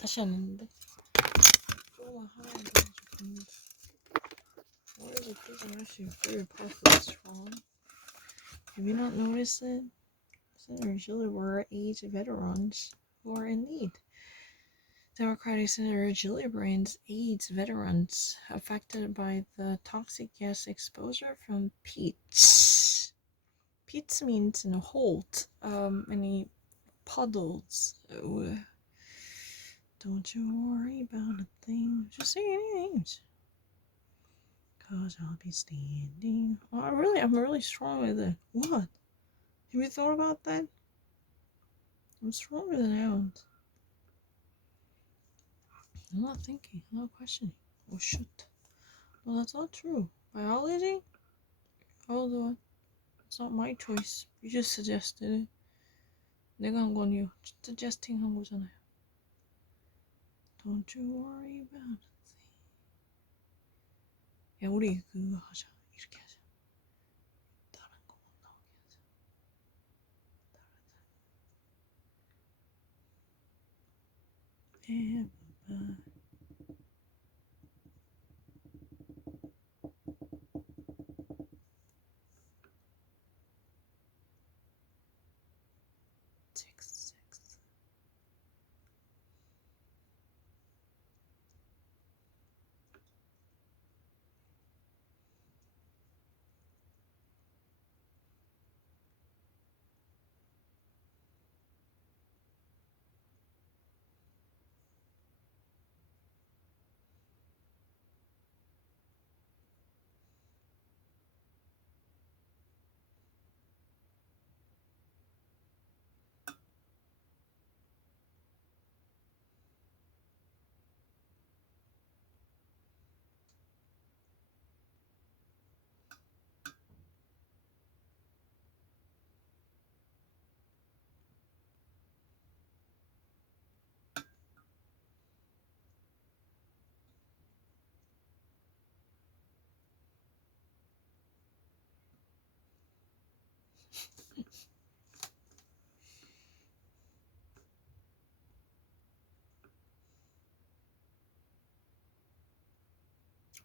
다시 안 했는데 조금만 하면 좋겠는데. What is it? These are actually very powerful strong. Have you not noticed it? Senators usually were age veterans who are in need. Democratic Senator Gillibrand's aides veterans affected by the toxic gas exposure from peats. Peats means in a holt, any puddles. So, don't you worry about a thing. Just say any names. Cause I'll be standing. Oh, I'm really strong with it. What? Have you thought about that? I'm stronger than hounds. I'm not thinking, I'm not questioning. Oh shit. No, that's not true. Biology? Hold on. It's not my choice. You just suggested it. 내가 한 거 아니에요. Suggesting 한 거잖아요. Don't you worry about it. 야, 우리 그거 하자. 이렇게 하자. 다른 거 못 나오게 하자. Everybody. Six.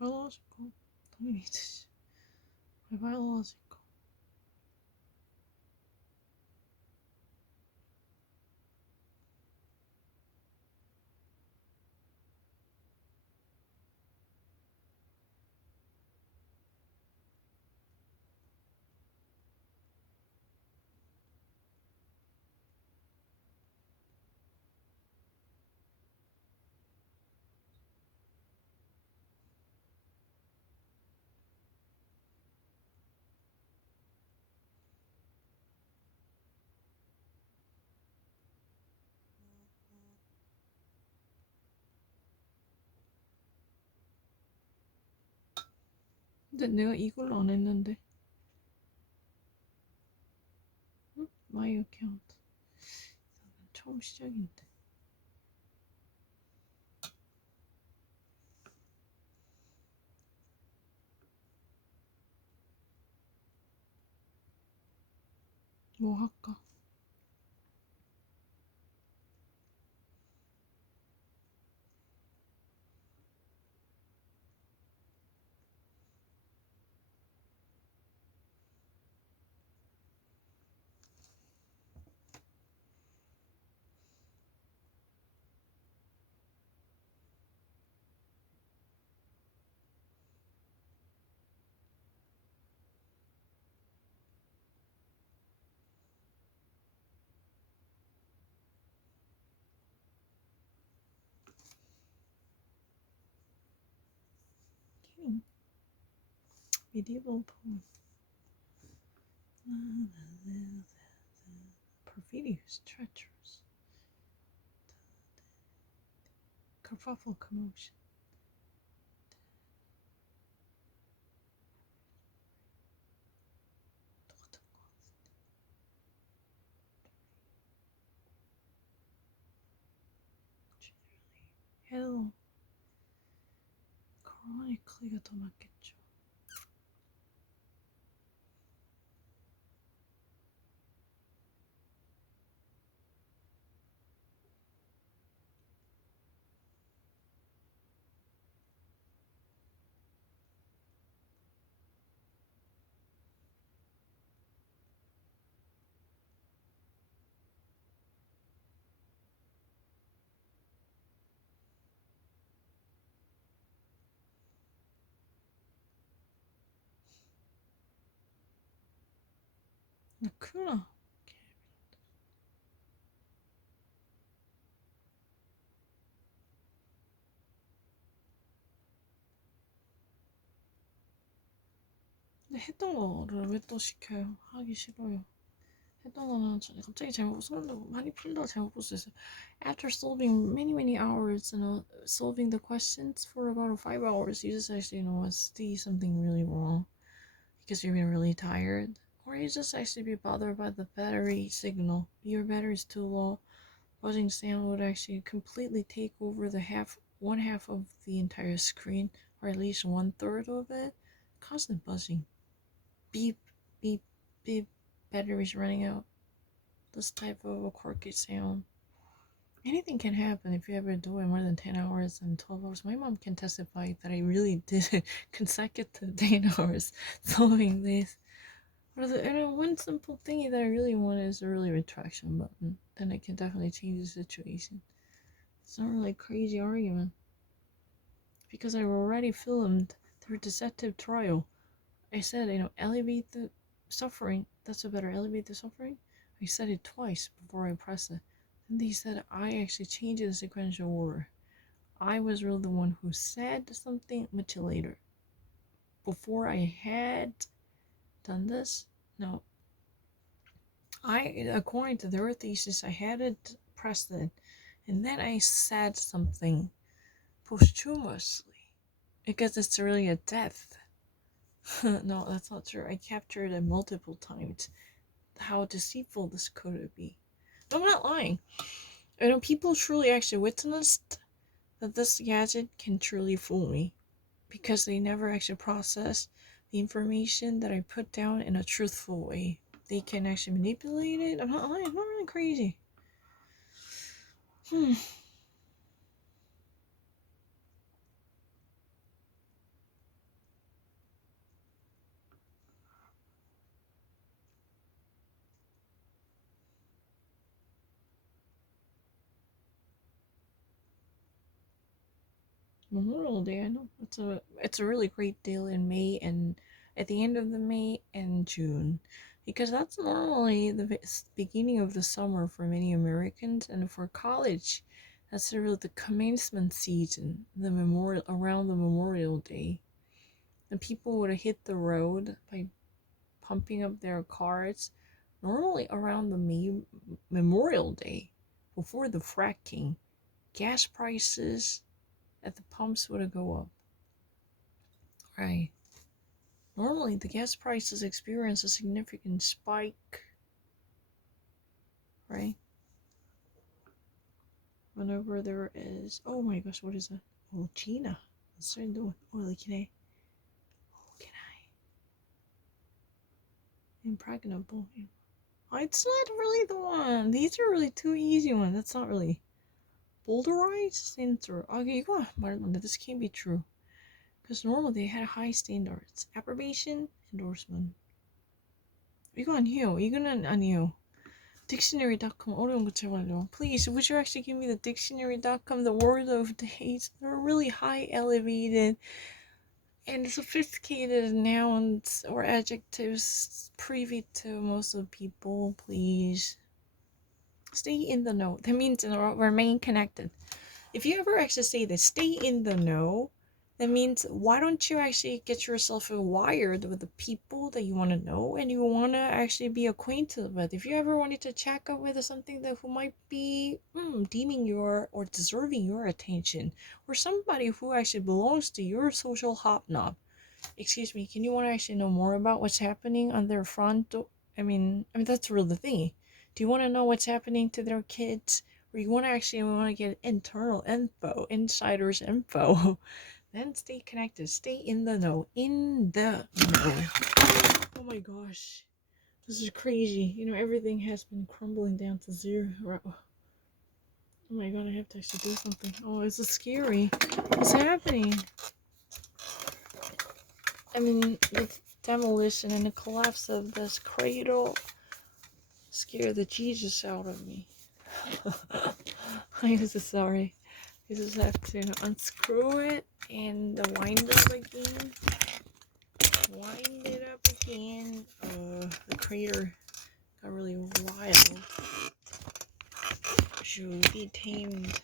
Biological. Don't need this. Biological. 근데 내가 이걸 안 했는데. 응? My account. 처음 시작인데. 뭐 할까? Medieval poem. Perfidious, treacherous. Kerfuffle, commotion. 똑같은 거 같은데. Hell. Chronically가 더 맞겠죠. Nakuna. 근데 했던 거를 왜 또 시켜요? 하기 싫어요. 했던 거는 갑자기 잘못 손도 많이 풀다 잘못 볼 수 있어요. After solving many hours and solving the questions for about 5 hours, you just actually see something really wrong because you're being really tired, or you just actually be bothered by the battery signal. Your battery is too low. Buzzing sound would actually completely take over one half of the entire screen, or at least 1/3 of it. Constant buzzing. Beep, beep, beep. Batteries running out. This type of a quirky sound. Anything can happen if you ever do it more than 10 hours and 12 hours. My mom can testify that I really did it consecutive 10 hours solving this. One simple thingy that I really want is a early retraction button. Then it can definitely change the situation. It's not really a crazy argument. Because I already filmed the deceptive trial. I said, elevate the suffering. That's a better elevate the suffering. I said it twice before I pressed it. Then they said I actually changed the sequential order. I was really the one who said something much later. Before I had done this, no. According to their thesis, I had it pressed it, and then I said something posthumously because it's really a death. No, that's not true. I captured it multiple times. How deceitful this could be. No, I'm not lying. People truly actually witnessed that this gadget can truly fool me because they never actually process the information that I put down in a truthful way. They can actually manipulate it. I'm not lying. I'm not really crazy. Memorial Day, I know it's a really great deal in May and at the end of the May and June, because that's normally the beginning of the summer for many Americans, and for college, that's really the commencement season, the memorial around the Memorial Day, and people would hit the road by pumping up their cars, normally around the Memorial Day, before the fracking, gas prices at the pumps would go up. Right. Normally, the gas prices experience a significant spike, right? Whenever there is. Oh my gosh, what is that? Oh, Gina. What's she doing? Oh, can I? Oh, can I? Impregnable. Oh, it's not really the one. These are really two easy ones. That's not really. Boulderized sensor. Okay, 이거 말도 안 돼. This can't be true. Because normally they had high standards. Approbation, endorsement. 이거 아니에요. 이거는 아니에요. Dictionary.com 어려운 거 제발요. Please, would you actually give me the dictionary.com, the word of days? They're really high elevated and sophisticated nouns or adjectives privy to most of people. Please stay in the know. That means remain connected. If you ever actually say this, stay in the know, that means why don't you actually get yourself wired with the people that you want to know and you want to actually be acquainted with. If you ever wanted to check up with something that who might be deeming your or deserving your attention, or somebody who actually belongs to your social hobnob, excuse me, can you want to actually know more about what's happening on their front door? I mean that's really the thing. Do you want to know what's happening to their kids? Or you want to get internal info, insiders info, then stay connected, stay in the know, Oh my gosh, this is crazy. Everything has been crumbling down to zero. Oh my god, I have to actually do something. Oh, this is scary. What's happening? The demolition and the collapse of this cradle scared the Jesus out of me. I'm so sorry. You just have to unscrew it and wind it up again. The crater got really wild. Should be tamed.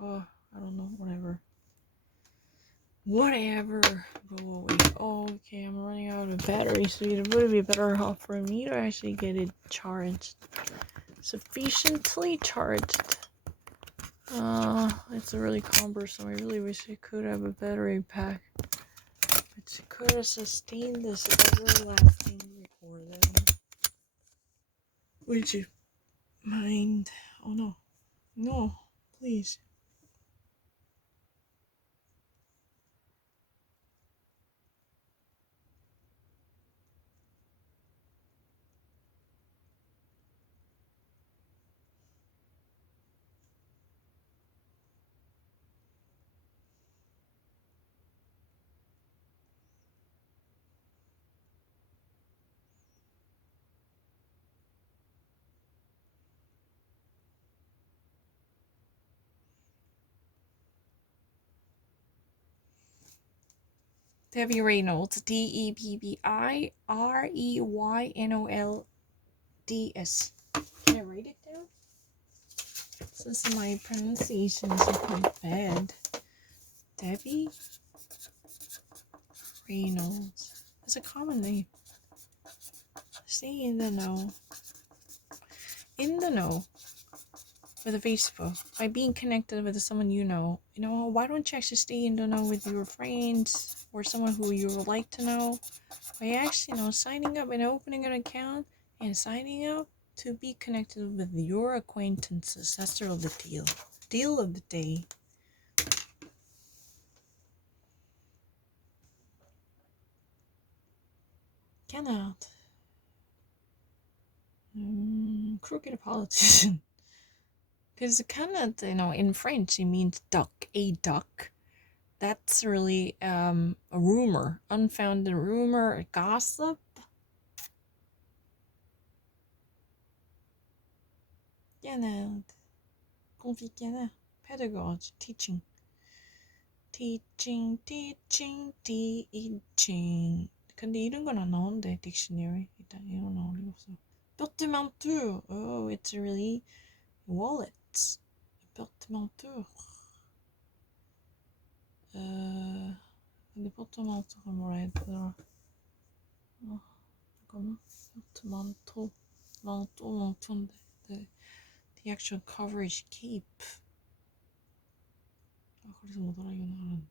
Oh, I don't know. Whatever. Go away. Oh, okay, I'm running out of battery, so it would be better off for me to actually get it charged. Sufficiently charged. It's really cumbersome. I really wish I could have a battery pack. Which could have sustained this everlasting recording. Would you mind? Oh no. No, please. Debbie Reynolds, DebbieReynolds. Can I write it down? Since my pronunciations are quite bad. Debbie Reynolds. It's a common name. Stay in the know. In the know. With a Facebook. By being connected with someone you know. You know, why don't you actually stay in the know with your friends or someone who you would like to know? By actually, signing up and opening an account and signing up to be connected with your acquaintances. That's really the deal. Deal of the day. Cannot. Crooked politician. Because cannot, in French, it means duck. A duck. That's really a rumor. Unfounded rumor, a gossip. Cannot. Conflit. Pedagogue. Teaching. 근데 이런 건 안 나오는데 딕셔너리. 일단 이런 나올 리가 없어. portemanteau. Oh, it's really wallets. portemanteau. 근데 portemanteau가 뭐라 해야 되더라? 잠깐만. portemanteau. 망토인데. The actual coverage cape. 그래서 못 알아보긴 하는데.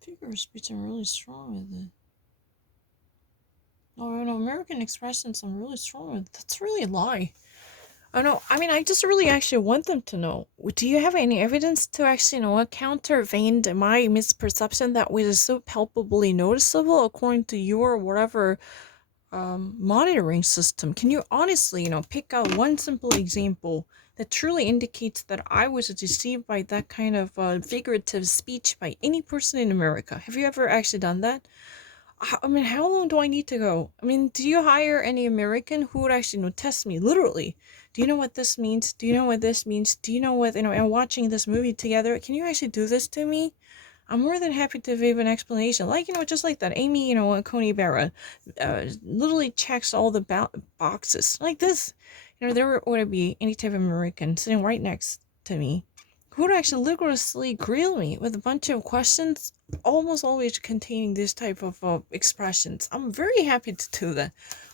Figure of speech, I'm really strong with it. Oh, American expressions, I'm really strong with it. That's really a lie. I just really actually want them to know. Do you have any evidence to actually, countervain my misperception that was so palpably noticeable according to your whatever monitoring system? Can you honestly, pick out one simple example that truly indicates that I was deceived by that kind of figurative speech by any person in America? Have you ever actually done that? How long do I need to go? Do you hire any American who would actually test me? Literally. Do you know what this means? Do you know what this means? Do you know what, and watching this movie together, can you actually do this to me? I'm more than happy to give an explanation. Like, just like that. Amy, Coney Barrett, literally checks all the boxes. Like this. There would be any type of American sitting right next to me who would actually rigorously grill me with a bunch of questions, almost always containing this type of expressions. I'm very happy to do that.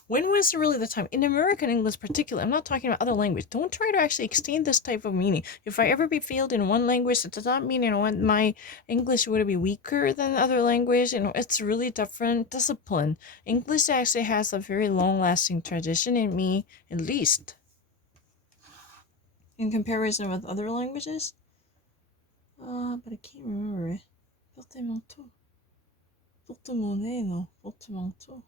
When was really the time? In American English particularly, I'm not talking about other language. Don't try to actually extend this type of meaning. If I ever be failed in one language, it does not mean, my English would be weaker than other language. It's really different discipline. English actually has a very long-lasting tradition in me, at least, in comparison with other languages. But I can't remember it. Portemanteau. Porte-monnaie, no. Portemanteau.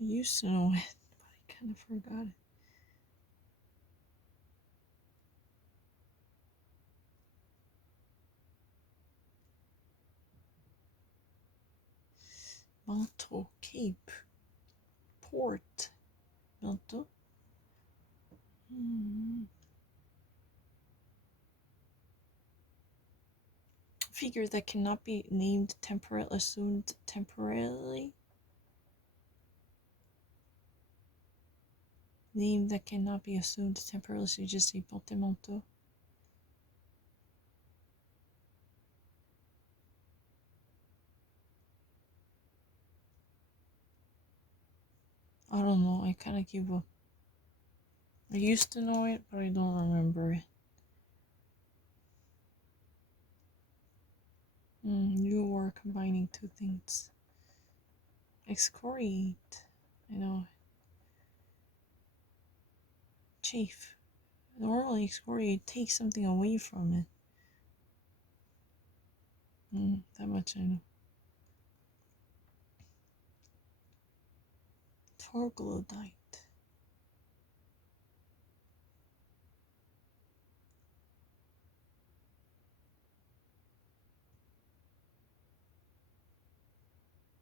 I used to know it, but I kind of forgot it. mantle, cape, port, mantle. Figure that cannot be named temporarily, assumed temporarily. Name that cannot be assumed temporarily, so you just say portemanteau. I don't know, I kind of give up. I used to know it, but I don't remember it. You are combining two things. Excoriate. I know. Chafe. Normally, excoriate takes something away from it. That much I know. Troglodyte.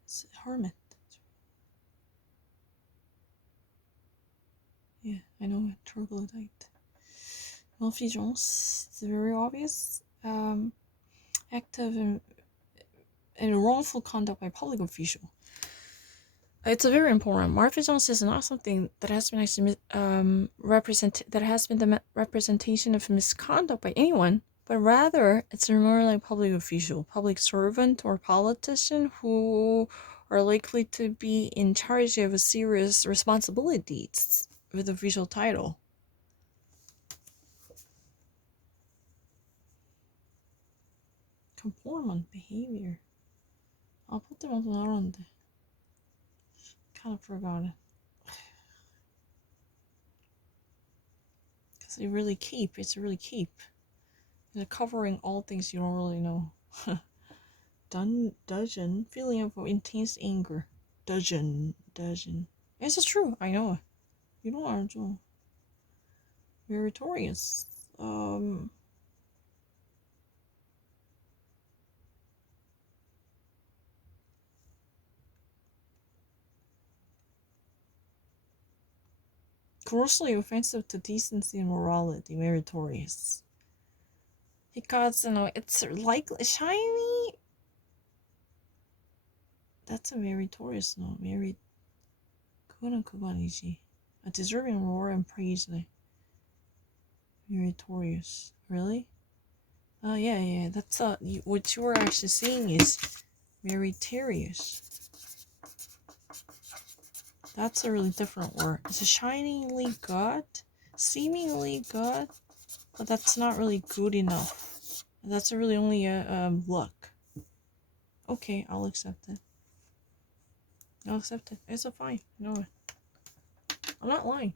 It's hermit. Yeah, I know it. Troglodyte. Malfeasance. It's very obvious. Act of and wrongful conduct by public official. It's a very important. Malfeasance is not something that has been actually that has been the representation of misconduct by anyone, but rather it's more like public official, public servant, or politician who are likely to be in charge of a serious responsibilities with official title. Conformant behavior. I'll put them on the kind of forgot it. Because they really keep. It's really keep. They're covering all things you don't really know. Dudgeon. Feeling of intense anger. Dudgeon. This is true. I know it. You don't are too. Meritorious. Grossly offensive to decency and morality. Meritorious. Because, it's like shiny. That's a meritorious, no. 그거는 그거 아니지. A deserving reward and praise. Meritorious. Really? Oh, yeah. That's what you were actually saying is meritorious. That's a really different word. It's a shiningly good, seemingly good, but that's not really good enough. That's really only a luck. Okay, I'll accept it. It's a fine. No, I'm not lying.